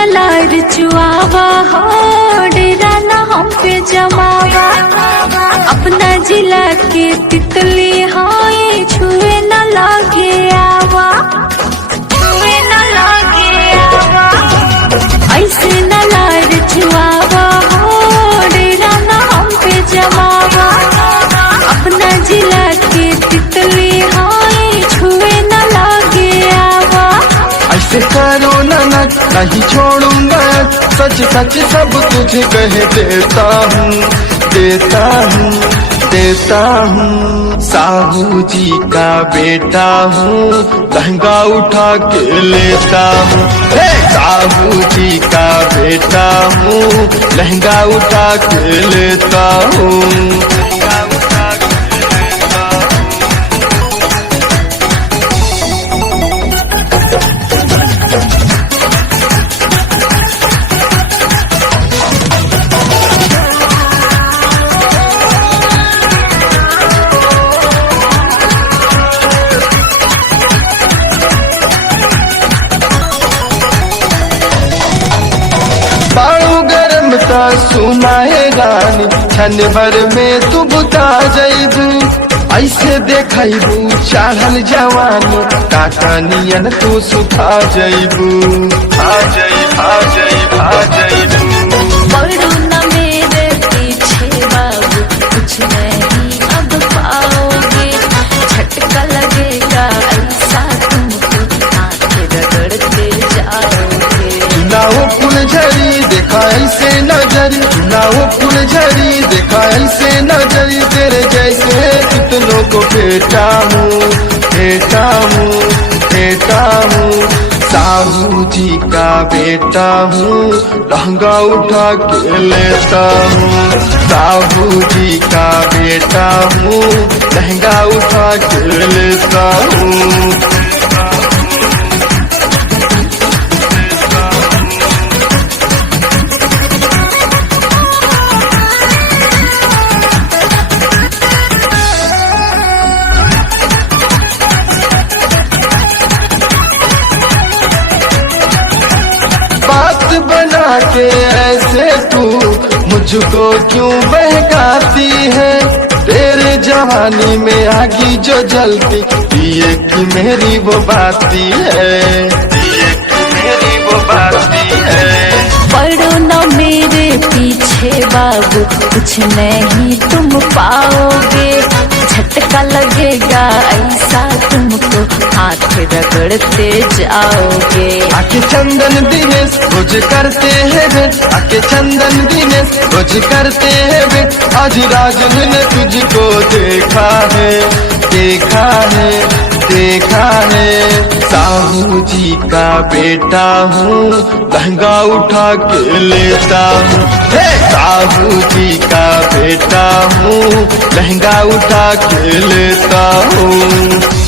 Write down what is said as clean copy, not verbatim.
न लार चुआवा हो, डेरा न हम पे जमावा। अपना जिला के तितली हाय, छुए न लागे आवा, छुए न लागे आवा। ऐसे न लार चुआवा हो, डेरा न हम पे जमावा। अपना जिला के तितली हाय, छुए न लागे आवा। ऐसे करो ना नहीं छोड़ूंगा, सच सच सब तुझे कह देता हूँ, देता हूँ, देता हूँ। साहू जी का बेटा हूँ, लहंगा उठा के लेता हूँ। साहू जी का बेटा हूँ, लहंगा उठा के लेता हूँ। सुनाए रानी क्षण भर में तू बुता जइबू, ऐसे देखबू चढ़ल जवानी, काका नियन तू सुखा जइबू। आ जइबू, आ जइबू, आ जइबू। पड़ो न मेरे पीछे बाबू, कुछ नहीं अब पाओगे। झटका लगेगा ऐसा तुमको, हाथ रगड़ते जाओगे। नाव फुलझड़ी देखा ऐसे नजरी, नाव फुलझड़ी देखा ऐसे नजरी। तेरे जैसे कितनों को बेटा हूँ, बेटा हूँ, बेटा हूँ। साहू जी का बेटा हूँ, लहंगा उठा के लेता हूँ। साहू जी का बेटा हूँ, लहंगा उठा के लेता हूँ। बना के ऐसे तू मुझको क्यों बहकाती है? तेरे जवानी में आगी जो जलती, ये कि मेरी वो बाती है, ये कि मेरी वो बाती है। पड़ो न मेरे पीछे बाबू, कुछ नहीं तुम पाओगे। झटका लगेगा ऐसा तुमको, हाथ रगड़ते जाओगे। आके चंदन दिनेश रोज करते हैं भेंट, आके चंदन दिनेश रोज करते हैं भेंट। आज राजन ने तुझको देखा है, देखा है, देखा है। साहू जी का बेटा हूँ, लहंगा उठा के लेता हूँ। साहू जी का बेटा हूँ, लहंगा उठा के लेता हूँ।